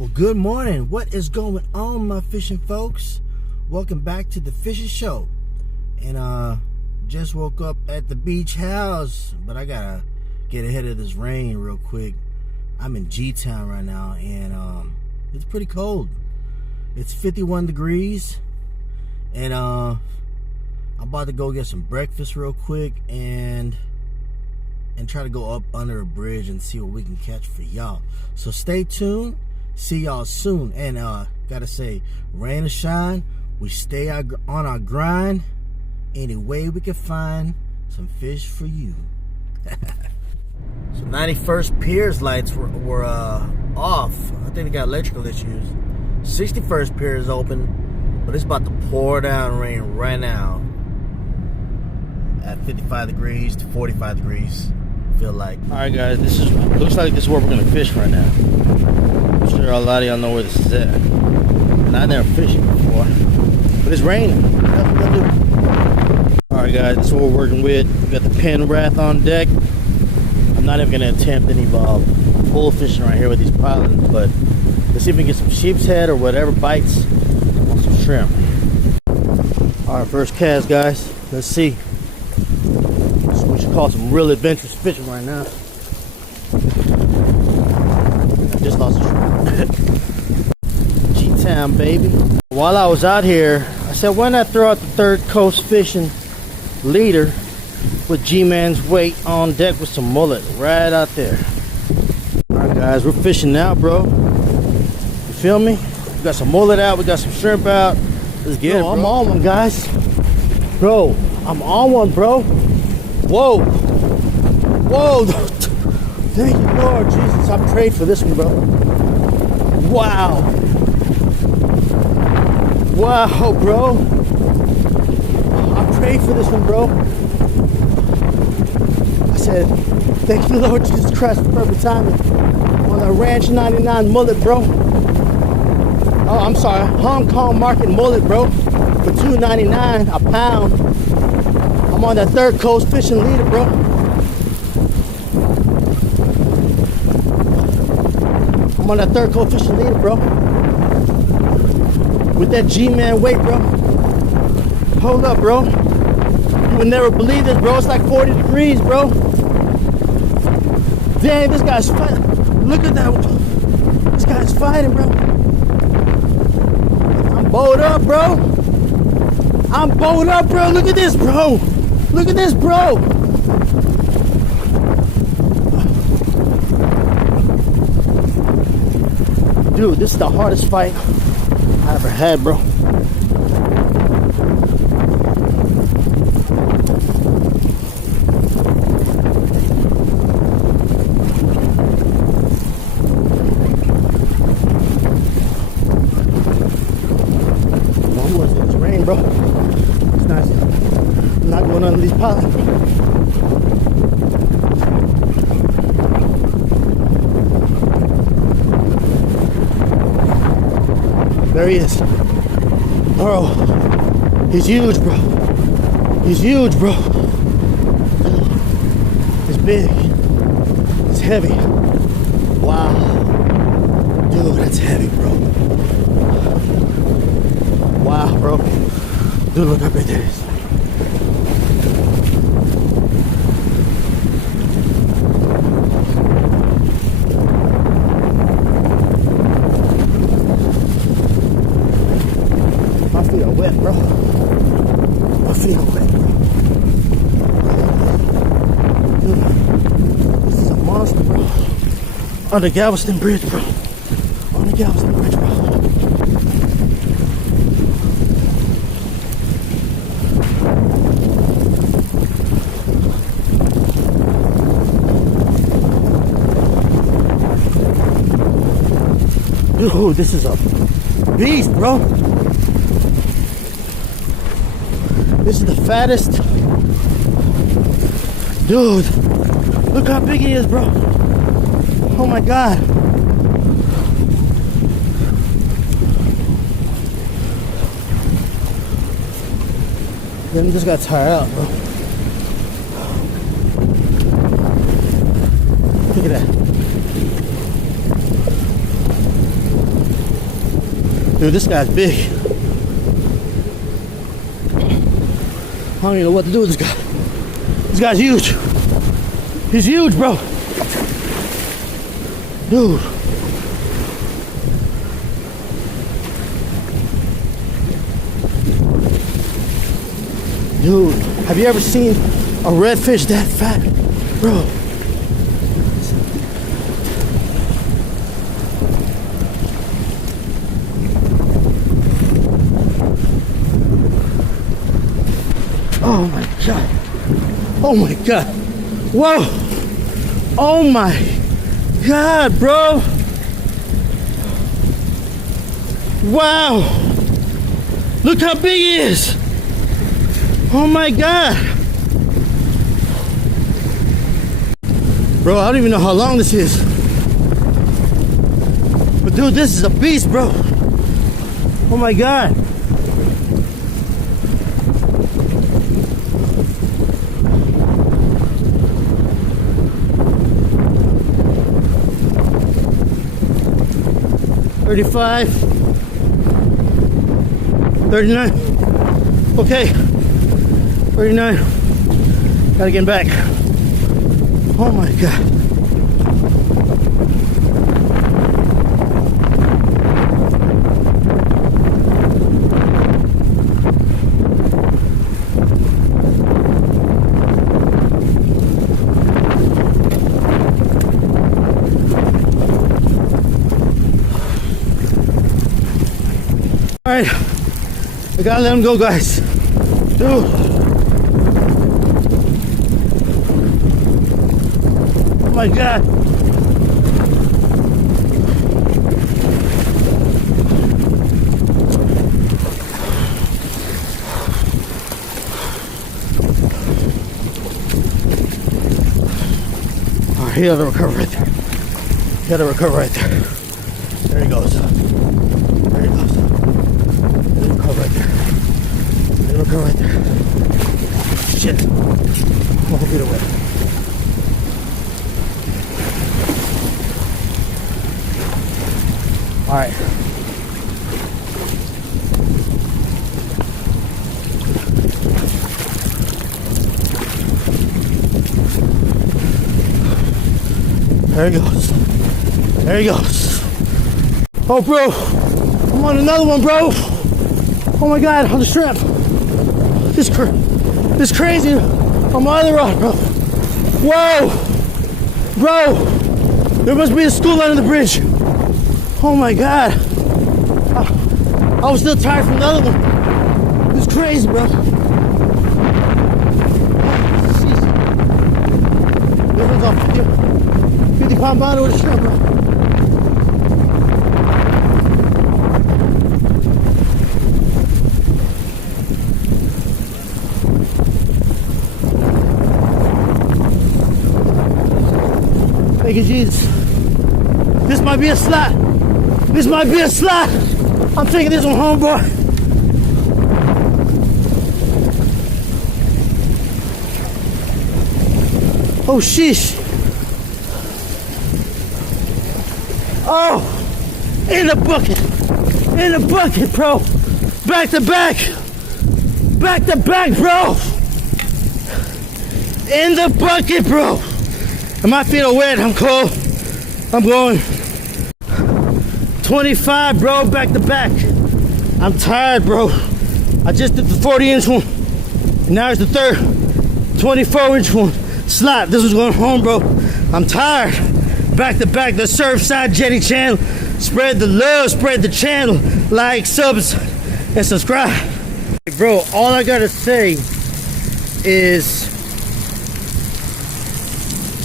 Well, good morning. What is going on, my fishing folks? Welcome back to the fishing show. And just woke up at the beach house, but I gotta get ahead of this rain real quick. I'm in G-Town right now, and it's pretty cold. It's 51 degrees, and I'm about to go get some breakfast real quick and try to go up under a bridge and see what we can catch for y'all. So stay tuned. See y'all soon. And gotta say, rain or shine, we stay on our grind any way we can find some fish for you. So 91st Pier's lights were off. I think they got electrical issues. 61st Pier is open, but it's about to pour down rain right now at 55 degrees to 45 degrees. Feel like. All right, guys, looks like this is where we're gonna fish right now. I'm sure a lot of y'all know where this is at. And I've never fished before, but it's raining. Nothing to do. All right, guys, this is what we're working with. We got the pen wrath on deck. I'm not even gonna attempt any bull fishing right here with these pilots, but let's see if we can get some sheep's head or whatever bites on some shrimp. All right, first cast, guys. Let's see. What you call some real adventurous fishing right now. I just lost a shrimp. G-Town, baby. While I was out here, I said, why not throw out the Third Coast Fishing leader with G-Man's weight on deck with some mullet right out there. Alright, guys, we're fishing now, bro. You feel me? We got some mullet out, we got some shrimp out. Let's get it, bro. I'm on one, guys. Bro, I'm on one, bro. Whoa. Whoa. Thank you, Lord Jesus. I prayed for this one, bro. Wow. Wow, bro. I prayed for this one, bro. I said, thank you, Lord Jesus Christ, for perfect timing on the Ranch 99 mullet, bro. Oh, I'm sorry. Hong Kong market mullet, bro. For $2.99 a pound. I'm on that Third Coast Fishing leader, bro. I'm on that Third Coast Fishing leader, bro. With that G-Man weight, bro. Hold up, bro. You would never believe this, bro. It's like 40 degrees, bro. Damn, this guy's fighting. Look at that. This guy's fighting, bro. I'm bowed up, bro. I'm bowed up, bro. Look at this, bro. Look at this, bro. Dude, this is the hardest fight I ever had, bro. Almost in this rain, bro. It's nice. I'm not going under these pilots. There he is. Bro, he's huge, bro. He's huge, bro. He's big. It's heavy. Wow. Dude, that's heavy, bro. Wow, bro. Dude, look how big that is. My feet are wet, bro. My feet are wet, bro. Dude, this is a monster, bro. On the Galveston Bridge, bro. On the Galveston Bridge, bro. Dude, this is a beast, bro. This is the fattest. Dude, look how big he is, bro. Oh my God. Then just got tired out, bro. Look at that. Dude, this guy's big. I don't even know what to do with this guy. This guy's huge. He's huge, bro. Dude. Dude, have you ever seen a redfish that fat? Bro. Oh my God. Oh my God. Whoa. Oh my God, bro. Wow. Look how big he is. Oh my God. Bro, I don't even know how long this is. But dude, this is a beast, bro. Oh my God. $35, $39. Okay, $39. Gotta get back. Oh my God. All right, I gotta let him go, guys. Dude. Oh my God. All right, he had to recover right there. He had to recover right there. There he goes. There he goes. Right there. It'll go right there. Shit. I'm gonna get away. Alright. There he goes. There he goes. Oh, bro. I'm on another one, bro. Oh my God, on the shrimp. This crazy on my other rod, bro. Whoa! Bro! There must be a school under the bridge. Oh my God. I was still tired from the other one. It's crazy, bro. This one's off 50-pound bottle with a shrimp, bro. Thank you, Jesus. This might be a slot. This might be a slot. I'm taking this one home, boy. Oh, sheesh. Oh, in the bucket. In the bucket, bro. Back to back. Back to back, bro. In the bucket, bro. And my feet are wet, I'm cold. I'm going 25, bro, back to back. I'm tired, bro. I just did the 40-inch one. And now it's the third 24-inch one. Slot, this was going home, bro. I'm tired. Back to back, the Surfside Jetty channel. Spread the love, spread the channel. Like, subs, and subscribe. Bro, all I gotta say is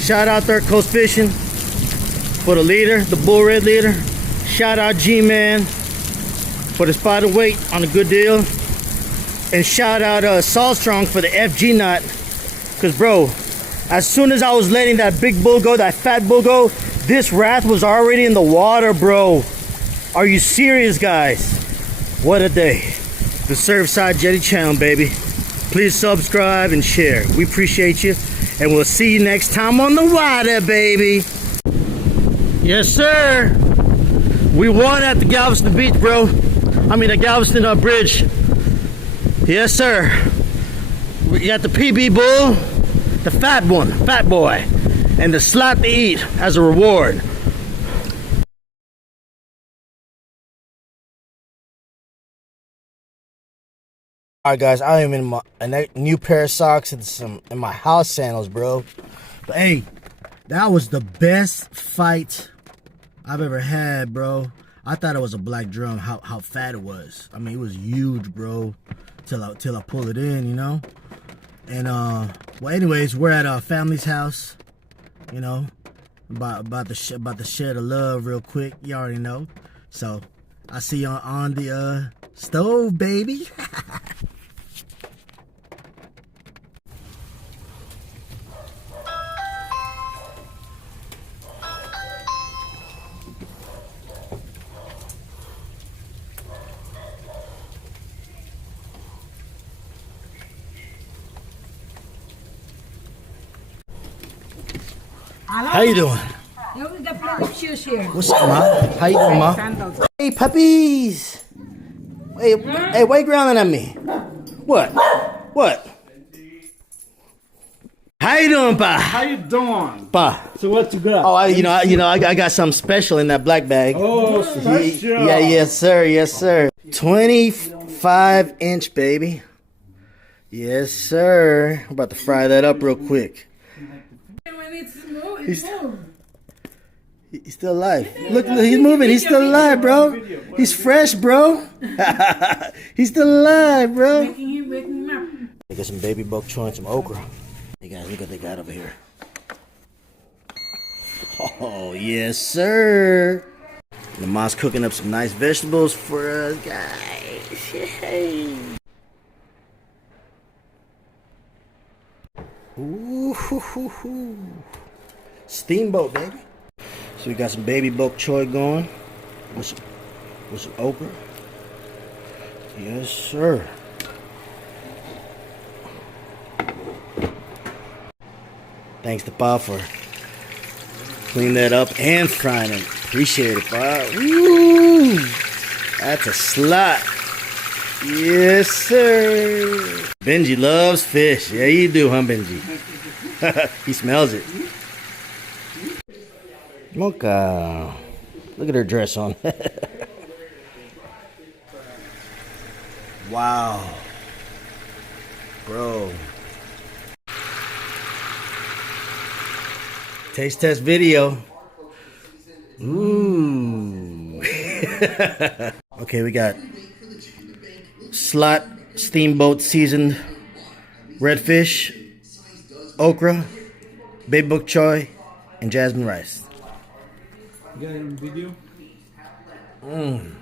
shout out Third Coast Fishing for the leader, the bull red leader. Shout out G-Man for the spotted weight on a good deal. And shout out Salt Strong for the FG knot. Cause bro, as soon as I was letting that big bull go, that fat bull go, this wrath was already in the water, bro. Are you serious, guys? What a day. The Surfside Jetty channel, baby. Please subscribe and share. We appreciate you. And we'll see you next time on the water, baby. Yes, sir. We won at the Galveston Beach, bro. the Galveston Bridge. Yes, sir. We got the PB bull, the fat one, fat boy, and the slot to eat as a reward. All right, guys, I am in a new pair of socks and in my house sandals, bro. But hey, that was the best fight I've ever had, bro. I thought it was a black drum, how fat it was. I mean, it was huge, bro, till I pull it in, you know. And well, anyways, we're at a family's house, you know, about to share the love real quick. You already know. So I see you on the stove, baby. How you doing? What's up, Ma? How you doing, Ma? Hey, puppies. Hey, why you growling at me? What? How you doing, Pa? How you doing? Pa. So what you got? Oh, I got something special in that black bag. Oh, special. Yeah, yes, sir. 25-inch, baby. Yes, sir. I'm about to fry that up real quick. He's still alive. Look, he's moving. He's still alive, bro. He's fresh, bro. He's still alive, bro. They got some baby bok choy and some okra. Hey guys, look what they got over here. Oh, yes, sir. The mom's cooking up some nice vegetables for us, guys. Yay. Ooh, steamboat, baby. So we got some baby bok choy going with some okra. Yes, sir. Thanks to Pa for cleaning that up and frying it. Appreciate it, Pa. Woo! That's a slot. Yes, sir. Benji loves fish. Yeah, you do, huh, Benji? He smells it. Mocha. Look at her dress on. Wow. Bro. Taste test video. Ooh. Okay, we got slot steamboat seasoned redfish, okra, baby bok choy, and jasmine rice. You got it on video? Mmm.